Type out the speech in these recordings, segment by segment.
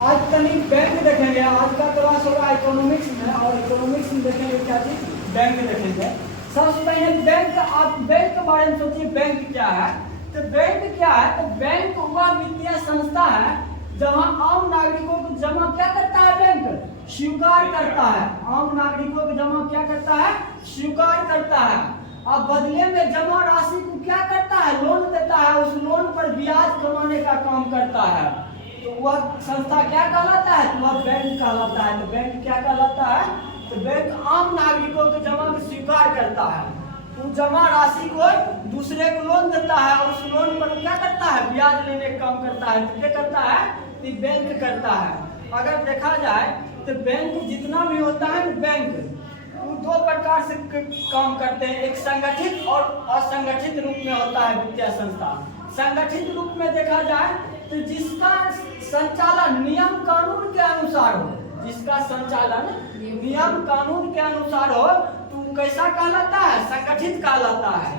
आज तनिक बैंक देखेंगे। आज का क्लास होगा इकोनॉमिक्स में, और इकोनॉमिक्स में देखेंगे क्या चीज, बैंक देखेंगे। सबसे पहले बैंक, आप बैंक के बारे में सोचिए, बैंक क्या है। तो बैंक क्या है, तो बैंक वह वित्तीय संस्था है जहां आम नागरिकों को जमा क्या करता है, बैंक स्वीकार करता है। आम नागरिकों को जमा क्या करता है, स्वीकार करता है। अब बदले में जमा राशि को क्या करता है, लोन देता है। उस लोन पर ब्याज कमाने का काम करता है। तो वह संस्था क्या कहलाता है, तो वह बैंक कहलाता है। तो बैंक क्या कहलाता है, तो बैंक आम नागरिकों को जमा को स्वीकार करता है। तो जमा राशि को दूसरे को लोन देता है, और उस लोन पर क्या करता है, ब्याज लेने का काम करता है। तो क्या करता है, तो बैंक करता है। अगर देखा जाए तो बैंक जितना भी होता है, बैंक वो दो प्रकार से काम करते हैं। एक संगठित और असंगठित रूप में होता है वित्तीय संस्था। संगठित रूप में देखा जाए तो जिसका संचालन नियम कानून के अनुसार हो, जिसका संचालन नियम कानून के अनुसार हो, तो कैसा कहलाता है, संगठित कहलाता है।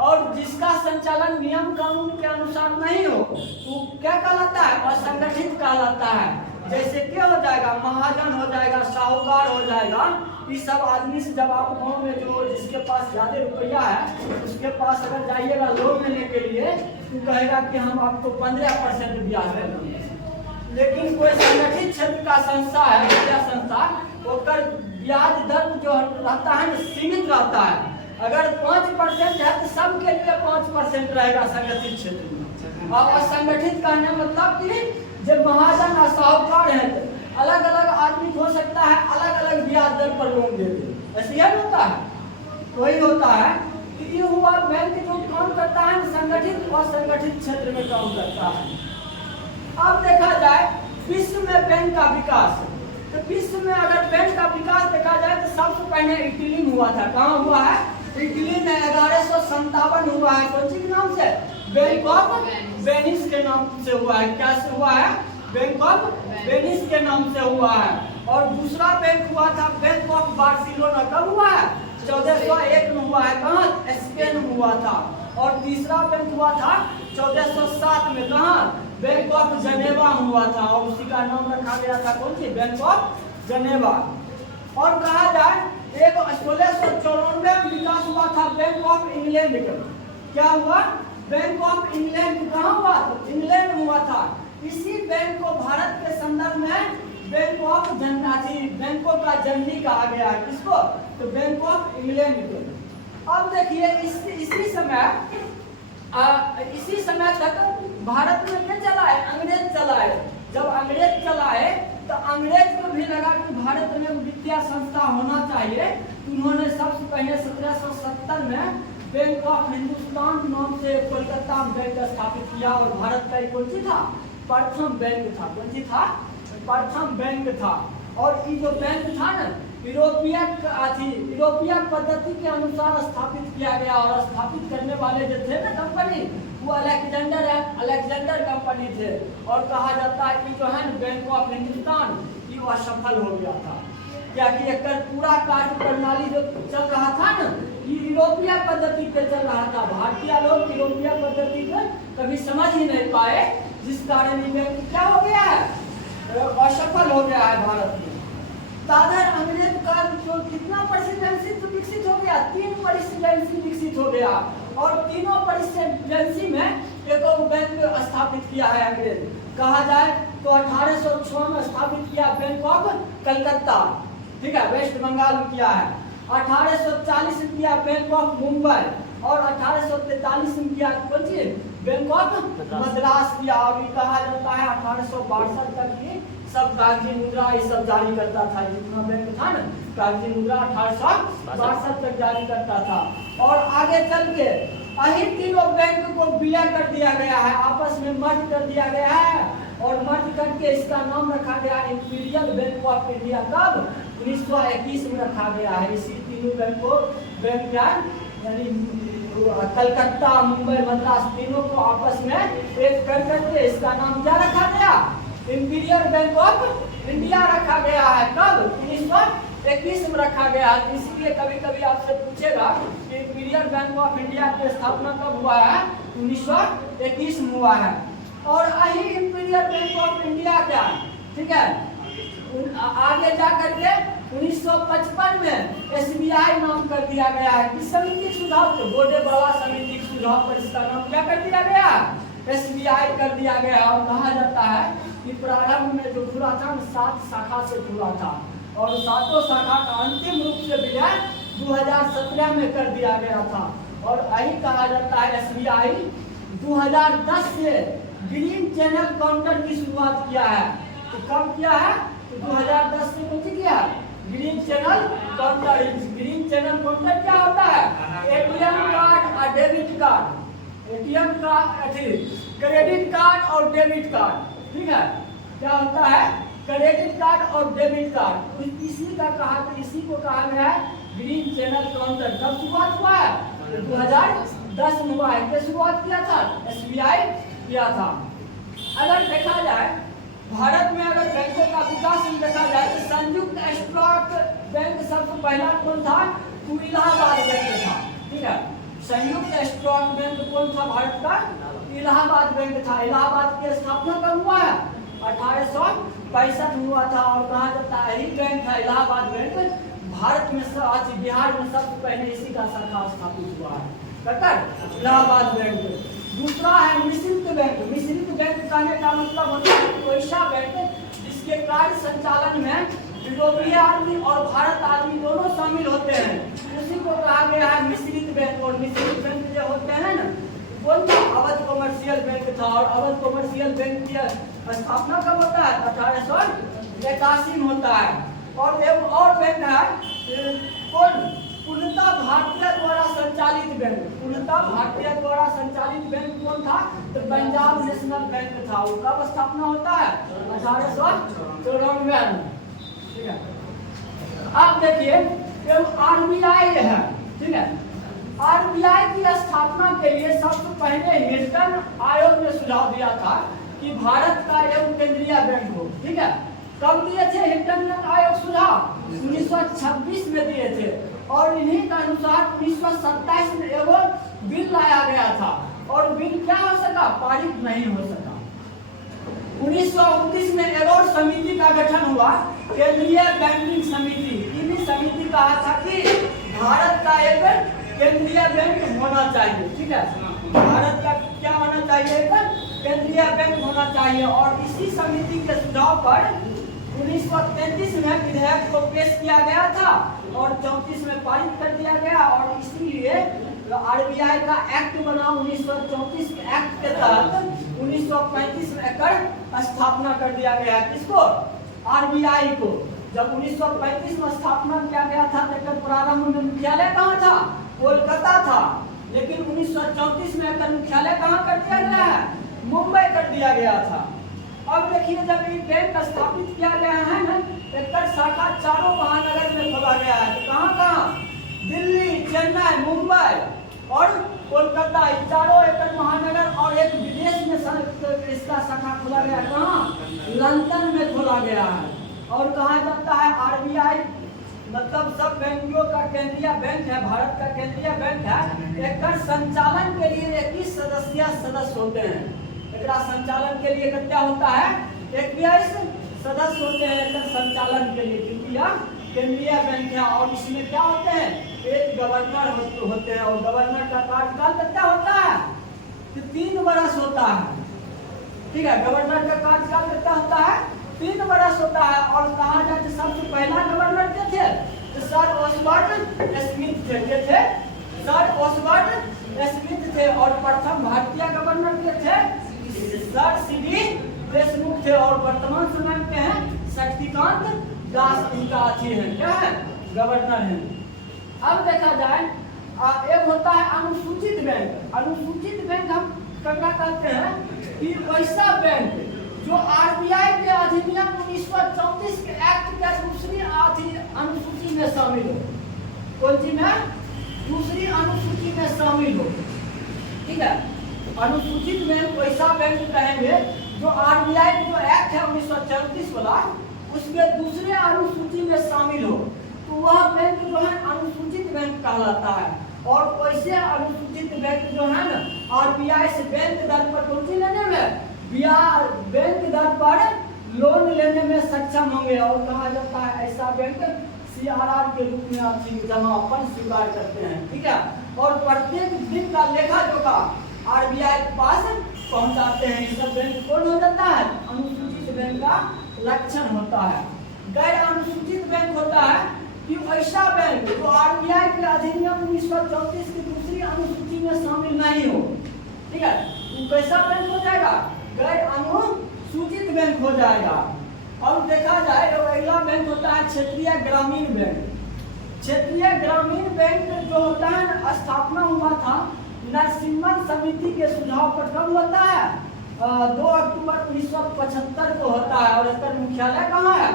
और जिसका संचालन नियम कानून के अनुसार नहीं हो, तो क्या कहलाता है, असंगठित कहलाता है। जैसे क्या हो जाएगा, महाजन हो जाएगा, साहूकार हो जाएगा। इस सब आदमी से जब आप गाँव में जो जिसके पास ज्यादा रुपया है, उसके पास अगर जाइएगा लोन लेने के लिए, तो कहेगा कि हम आपको 15% ब्याज देंगे। लेकिन कोई संगठित क्षेत्र का संस्था है, वित्तीय संस्था, होकर ब्याज दर जो रहता है सीमित रहता है। अगर 5% है तो सबके लिए 5% रहेगा संगठित क्षेत्र में। और असंगठित कहने मतलब कि जब महाजन और साहूकार है, तो अलग अलग आदमी हो सकता है, अलग अलग ब्याज दर पर लोन दे दे। ऐसे ही होता है, वही होता है कि ये हुआ बैंक जो काम करता है संगठित और संगठित क्षेत्र में काम करता है। अब देखा जाए विश्व में बैंक का विकास, तो विश्व में अगर बैंक का विकास देखा जाए तो सबसे पहले इटली में हुआ था। कहाँ हुआ है, इटली में 1157 हुआ है। कौन सी के नाम से, बैंक ऑफ वेनिस के नाम से हुआ है। क्या से हुआ है, बैंक ऑफ वेनिस के नाम से हुआ है। और दूसरा बैंक हुआ था बैंक ऑफ बार्सिलोना। कब हुआ है, 1401 में हुआ है। कहाँ, स्पेन में हुआ था। और तीसरा बैंक हुआ था 1407 में। कहाँ, बैंक ऑफ जनेवा हुआ था। और उसी का नाम रखा गया था कौन सी, बैंक ऑफ जनेवा। और कहा जाए एक 1694 में विकास हुआ था बैंक ऑफ इंग्लैंड का। क्या हुआ, बैंक ऑफ इंग्लैंड कहाँ हुआ, तो इंग्लैंड हुआ था। इसी बैंक को भारत के संदर्भ में बैंक ऑफ जनता, बैंकों का जननी कहा गया है। किसको, तो बैंक ऑफ इंग्लैंड को। अब देखिए इसी समय तक भारत में क्या चला है, अंग्रेज चला है। जब अंग्रेज चला है तो अंग्रेज को भी लगा कि भारत में वित्तीय संस्था होना चाहिए। तो उन्होंने सबसे पहले 1770 में बैंक ऑफ हिंदुस्तान नाम से कोलकाता में बैंक स्थापित किया। और भारत का कौन सी था, प्रथम बैंक था। कौन सी था, प्रथम बैंक था। और ये जो बैंक था ना, यूरोपीय पद्धति के अनुसार स्थापित किया गया। और स्थापित करने वाले जो थे ना कंपनी, वो अलेक्जेंडर कंपनी थे। और कहा जाता है कि जो है ना बैंक ऑफ हिंदुस्तान, ये असफल हो गया था। क्या कि एक पूरा कार्य प्रणाली जो चल रहा था ना, ये यूरोपीय पद्धति पे चल रहा था। भारतीय लोग यूरोपीय पद्धति को कभी समझ ही नहीं पाए, जिस कारण क्या हो गया है, असफल हो गया है भारत में। दादर अंग्रेज का जो कितना प्रेसिडेंसी विकसित हो गया, 3 प्रेसिडेंसी विकसित हो गया। और तीनों प्रेसिडेंसी में एक बैंक स्थापित किया है अंग्रेज। कहा जाए तो 1806 में स्थापित किया बैंक ऑफ कलकत्ता, ठीक है, वेस्ट बंगाल में किया है। 1840 में किया बैंक ऑफ मुंबई। और 1843 में किया कौन सी, बैंक ऑफ मद्रास किया। और कहा जाता है 1862 तक ये सब कागजी मुद्रा ये सब जारी करता था। जितना बैंक था ना, कागजी मुद्रा 1862 तक जारी करता था। और आगे चल के यही तीनों बैंक को विलय कर दिया गया है, आपस में मर्ज कर दिया गया है। और मर्ज करके इसका नाम रखा गया इंपीरियल बैंक ऑफ इंडिया। कब, 1921 में रखा गया है। इसी तीनों बैंक को, बैंक यानी कलकत्ता, मुंबई, मद्रास, तीनों को आपस में एक कर करके इसका नाम क्या रखा गया, इंपीरियल बैंक ऑफ इंडिया रखा गया है। कब, 1921 में रखा गया है। इसलिए कभी कभी आपसे पूछेगा कि इंपीरियल बैंक ऑफ इंडिया की स्थापना कब हुआ है, 1921 में हुआ है। और यही इंपीरियल बैंक ऑफ इंडिया क्या ठीक है। आगे जा करके 1955 में SBI नाम कर दिया गया है कि समिति सुझाव के बोर्डे बाबा समिति सुझाव पर इसका नाम क्या कर दिया गया, SBI कर दिया गया। और कहा जाता है कि प्रारंभ में जो खुला था 7 शाखा से खुला था और 7 शाखा का अंतिम रूप से विलय 2017 में कर दिया गया था। और यही कहा जाता है SBI 2010 से ग्रीन चैनल काउंटर की शुरुआत किया है। तो कब किया है, तो 2010 से कौन किया, green channel counter. Green channel counter क्या होता है, ATM कार्ड और डेबिट कार्ड, ATM का क्रेडिट कार्ड और डेबिट कार्ड, ठीक है। क्या होता है, क्रेडिट कार्ड और डेबिट कार्ड, इसी को कहा गया है ग्रीन चैनल काउंटर। कब शुरुआत हुआ है, 2010 में हुआ है। क्या शुरुआत किया था, SBI किया था। अगर देखा जाए भारत में, अगर बैंकों का विकास देखा जाए तो संयुक्त स्टॉक बैंक सबसे पहला कौन था, तो इलाहाबाद बैंक था, ठीक है। संयुक्त स्टॉक बैंक कौन था भारत का, इलाहाबाद बैंक था। इलाहाबाद की स्थापना कब हुआ है, 1865 हुआ था। और कहा जाता है यही बैंक है इलाहाबाद बैंक भारत में आज बिहार में सबसे पहले इसी का शाखा स्थापित हुआ है, कटर इलाहाबाद बैंक। दूसरा है मिश्रित बैंक। मिश्रित बैंक कहने का मतलब होता है कि वैसा बैंक जिसके कार्य संचालन में यूरोपीय आदमी और भारत आदमी दोनों शामिल होते हैं, उसी को कहा गया है मिश्रित बैंक। और मिश्रित बैंक जो होते हैं ना, कौन था, अवध कॉमर्शियल बैंक था। और अवध कॉमर्शियल बैंक की स्थापना कब होता है, 1881 में होता है। और एक और बैंक है कौन, पूर्णतः भारतीय द्वारा संचालित बैंक। पूर्णतः भारतीय द्वारा संचालित बैंक कौन था, तो पंजाब नेशनल बैंक था। उसका स्थापना होता है 1894 में, ठीक है। अब देखिए RBI है, ठीक है। RBI की स्थापना के लिए सबसे पहले हिल्टन आयोग ने सुझाव दिया था कि भारत का एवं केंद्रीय बैंक हो, ठीक है। कब दिए थे हिल्टन आयोग सुझाव, 1926 में दिए थे। और इन्हीं के अनुसार 1927 में एगो बिल लाया गया था और बिल क्या हो सका, पारित नहीं हो सका। 1929 में एक और समिति का गठन हुआ, केंद्रीय बैंकिंग समिति। इन्हीं समिति कहा था कि भारत का एक केंद्रीय बैंक होना चाहिए, ठीक है। भारत का क्या होना चाहिए, एक केंद्रीय बैंक होना चाहिए। और इसी समिति के सुझाव पर 1933 में विधेयक को पेश किया गया था और 34 में पारित कर दिया गया। और इसीलिए RBI का एक्ट बना 1934 के एक्ट के तहत 1935 में एकर स्थापना कर दिया गया। किसको, RBI को। जब 1935 में स्थापना किया गया था तो प्रारंभ में मुख्यालय कहाँ था, कोलकाता था। लेकिन 1934 में एकर मुख्यालय कहाँ कर दिया गया है, मुंबई कर दिया गया था। अब देखिए जब ये बैंक स्थापित किया गया है ना, एकर शाखा चारों महानगर में खोला गया है। तो कहाँ कहाँ, दिल्ली, चेन्नई, मुंबई और कोलकाता, चारों एकर महानगर। और एक विदेश में इसका शाखा खोला गया, कहाँ, लंदन में खोला गया है। और कहा जाता है RBI मतलब सब बैंकों का केंद्रीय बैंक है, भारत का केंद्रीय बैंक है। एकर संचालन के लिए 21 सदस्य होते हैं। एकरा संचालन के लिए क्या होता है, 21 सदस्य होते हैं एकर संचालन के लिए, क्योंकि यह केंद्रीय बैंक है। और इसमें क्या होते हैं, एक गवर्नर होते हैं। और गवर्नर का कार्यकाल कितना होता है, तो 3 वर्ष होता है, ठीक है। गवर्नर का कार्यकाल कितना होता है, 3 वर्ष होता है। और कहा जाए तो सबसे पहला गवर्नर के थे तो सर ऑसबर्न स्मिथ थे, सर ऑसबर्न स्मिथ थे। और प्रथम भारतीय गवर्नर के थे सर CD देशमुख थे। और वर्तमान समय के हैं शक्तिकांत दास, इनका अच्छी है, क्या है, गवर्नर है। अब देखा जाए एक होता है अनुसूचित बैंक। अनुसूचित बैंक हम क्या कहते हैं कि वैसा बैंक जो RBI के अधिनियम 1934 के एक्ट के दूसरी अनुसूची में शामिल हो। कौन सी में, दूसरी अनुसूची में शामिल हो, ठीक है। अनुसूचित बैंक वैसा बैंक कहेंगे जो RBI जो एक्ट है 1934 वाला, उसके दूसरे अनुसूची में शामिल हो, तो वह बैंक जो है अनुसूचित बैंक कहलाता है। और वैसे अनुसूचित बैंक जो है ना RBI से बैंक दर पर कौन सी लेने में, बैंक दर पर लोन लेने में सक्षम होंगे। और कहा जाता है ऐसा बैंक CRR के रूप में आप जमापन स्वीकार करते हैं, ठीक है। और प्रत्येक दिन का लेखा जोखा RBI के पास पहुंचाते हैं। ये सब बैंक कौन हो जाता है? अनुसूचित बैंक का लक्षण होता है। गैर अनुसूचित बैंक होता है कि ऐसा बैंक जो RBI के अधिनियम 1934 की दूसरी अनुसूची में शामिल नहीं हो, ठीक है, वो कैसा बैंक हो जाएगा? गैर अनुसूचित बैंक हो जाएगा। अब देखा जाए तो अगला बैंक होता है क्षेत्रीय ग्रामीण बैंक। क्षेत्रीय ग्रामीण बैंक जो होता है स्थापना हुआ था नरसिम्हन समिति के सुझाव पर। कब होता है? 2 अक्टूबर 1975 को होता है। और इसका मुख्यालय कहाँ है?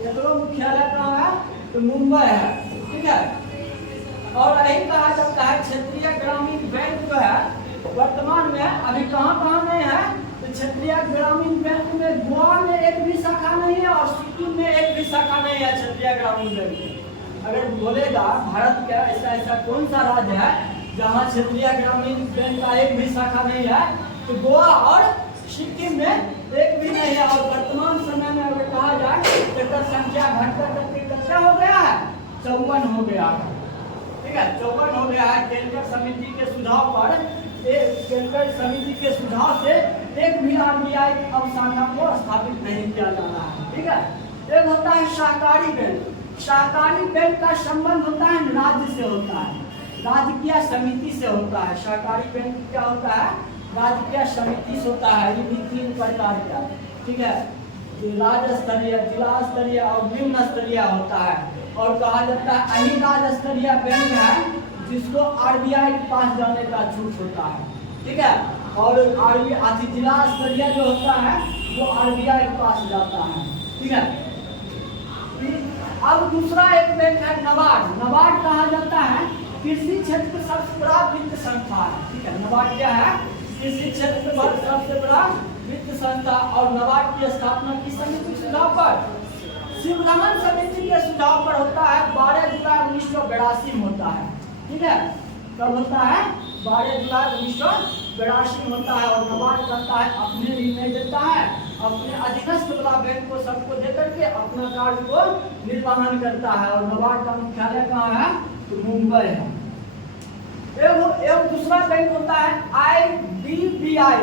इसका मुख्यालय कहाँ है? तो मुंबई है, ठीक है। और यही कहा जाता है क्षेत्रीय ग्रामीण बैंक जो है वर्तमान में अभी कहाँ में है? तो क्षेत्रीय ग्रामीण बैंक में गोवा में एक भी शाखा नहीं है और सिक्किम में एक भी शाखा नहीं है क्षेत्रीय ग्रामीण बैंक में। अगर बोलेगा भारत का ऐसा कौन सा राज्य है जहाँ क्षेत्रीय ग्रामीण बैंक का एक भी शाखा नहीं है, तो गोवा और सिक्किम में एक भी नहीं है। और वर्तमान समय में अगर कहा जाए तो संख्या घटकर करके कितना हो गया है? 54 हो गया है, ठीक है, 54 हो गया है। केंद्रीय समिति के सुझाव पर केंद्रीय समिति के सुझाव से एक भी RBI अब शाखा को स्थापित नहीं किया जा रहा है, ठीक है। एक होता है सहकारी बैंक। सहकारी बैंक का संबंध होता है राज्य से होता है, राजकीय समिति से होता है। सहकारी बैंक क्या होता है? राजकीय समिति से होता है। ये भी 3 प्रकार का, ठीक है, राज्य स्तरीय, जिला स्तरीय और निम्न स्तरीय होता है। और कहा जाता है यही राज्य स्तरीय बैंक है जिसको RBI के पास जाने का छूट होता है, ठीक है। और RBI जिला स्तरीय जो होता है वो RBI के पास जाता है, ठीक है। अब दूसरा एक बैंक है नबार्ड। नबार्ड कहा जाता है कृषि क्षेत्र का सबसे बड़ा वित्त संस्था है, ठीक है। नबार्ड क्या है? कृषि क्षेत्र का सबसे बड़ा वित्त संस्था। और नबार्ड की स्थापना किस समिति के सुझाव पर? शिवरमन समिति के सुझाव पर होता है। 12 जुलाई 1982 में होता है, ठीक है। कब होता है? 12 जुलाई 1982 में होता है। और नबार्ड करता है अपने निर्णय देता है, अपने अधीनस्थ वाला बैंक को सबको देकर के अपना कार्य को निर्वहन करता है। और नबार्ड का मुख्यालय कहाँ है? तो मुंबई है। एक दूसरा बैंक होता है IDBI,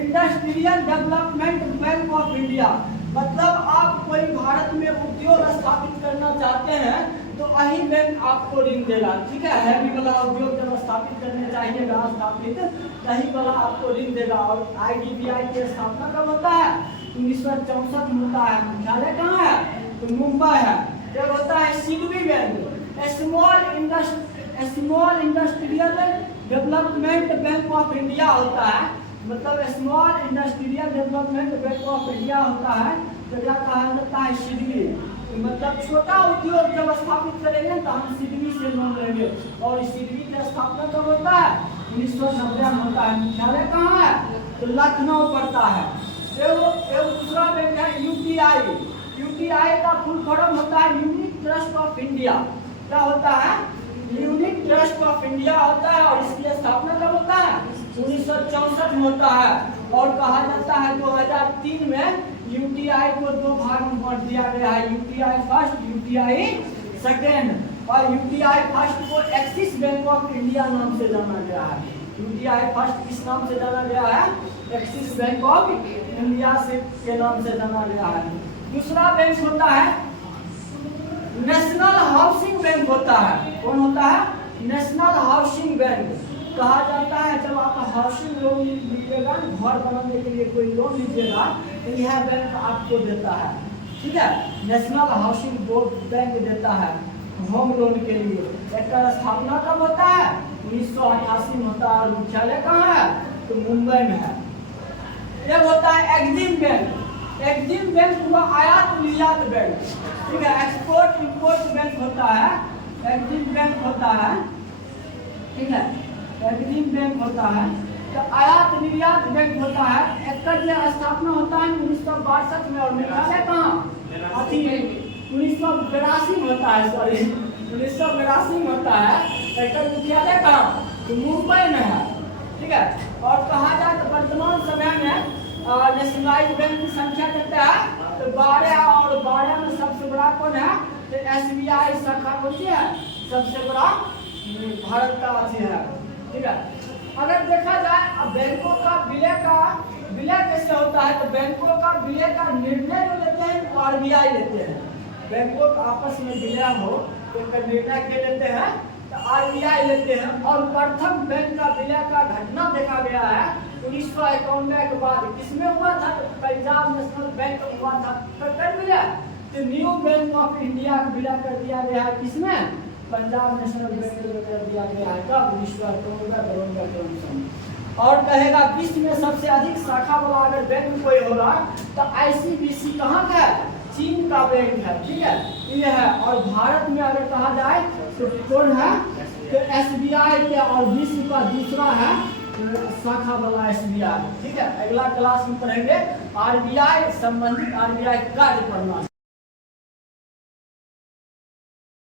industrial development bank of India. मतलब आप कोई भारत में उद्योग स्थापित करना चाहते हैं तो यही बैंक आपको ऋण देगा, ठीक है। हैवी वाला उद्योग जब स्थापित करने चाहिएगा स्थापित, यही वाला आपको ऋण देगा। और IDBI की स्थापना कब होता है? 1964 में होता है। मुख्यालय कहाँ है? तो मुंबई है। जब होता है SIDBI bank, small industrial development bank of India होता है। मतलब small industrial development bank of India होता है। तो क्या कहा जाता है? सिडबी। मतलब छोटा उद्योग जब स्थापित करेंगे तो हम सिडबी से लोन लेंगे। और सिडबी की स्थापना कब होता है? 1990 में होता है। मुख्यालय कहाँ है? तो लखनऊ पड़ता है। एक दूसरा बैंक है UTI। UTI का फुल फॉर्म होता है यूनिट ट्रस्ट ऑफ इंडिया। क्या होता है? यूनिट ट्रस्ट ऑफ इंडिया होता है। और इसकी स्थापना कब होता है? 1964 में होता है। और कहा जाता है 2003 में UTI को 2 भाग में बांट दिया गया है, UTI फर्स्ट, UTI सेकेंड। और UTI फर्स्ट को एक्सिस बैंक ऑफ इंडिया नाम से जाना गया है। UTI फर्स्ट किस नाम से जाना गया है? एक्सिस बैंक ऑफ इंडिया से के नाम से जाना गया है। दूसरा बैंक होता है नेशनल हाउसिंग बैंक होता है। कौन होता है? National housing bank. कहा जाता है जब आप हाउसिंग लोन लीजिएगा, घर बनाने के लिए कोई लोन लीजिएगा तो यह बैंक आपको देता है, ठीक है। नेशनल हाउसिंग बोर्ड बैंक देता है होम लोन के लिए। इसका स्थापना कब होता है? 1988 में होता है। और मुख्यालय कहाँ है? तो मुंबई में है। एक होता है एग्जिम बैंक। एग्जिम बैंक हुआ आयात निर्यात बैंक, ठीक है। एक्सपोर्ट इंपोर्ट बैंक होता है, एग्जिम बैंक होता है, ठीक है। एग्जिम बैंक होता है तो आयात निर्यात बैंक होता है। इसका जो स्थापना होता है 1962 में। और मुख्यालय कहाँ? 1982 में होता है, सॉरी 1982 में होता है। इसका मुख्यालय कहाँ? तो मुंबई में है, ठीक है। और कहा जाए तो वर्तमान समय में नेशनलाइज्ड बैंक की संख्या कितना है? तो 12 और 12 में सबसे बड़ा कौन है? तो SBI शाखा होती है, सबसे बड़ा भारत का अथी है, ठीक है। अगर देखा जाए अब बैंकों का विलय कैसे होता है, तो बैंकों का विलय का निर्णय जो लेते हैं वो RBI लेते हैं। बैंकों का आपस में विलय हो तो निर्णय के लेते हैं तो RBI लेते हैं। और प्रथम बैंक का विलय का घटना देखा गया है 1991 के बाद। किसमें हुआ था? तो पंजाब नेशनल बैंक हुआ था। कर विलय तो न्यू बैंक ऑफ इंडिया का विलय कर दिया गया है। किसमें? पंजाब नेशनल बैंक में कर दिया गया है। कब? 1991 और कहेगा विश्व में सबसे अधिक शाखा वाला अगर बैंक कोई होगा तो ICBC कहाँ का है? चीन का बैंक है, ठीक है, ये है। और भारत में अगर कहा जाए तो कौन है? तो SBI के, और विश्व का दूसरा है शाखा वाला SBI, ठीक है। अगला क्लास में पढ़ेंगे RBI संबंधित RBI कार्य प्रणाली।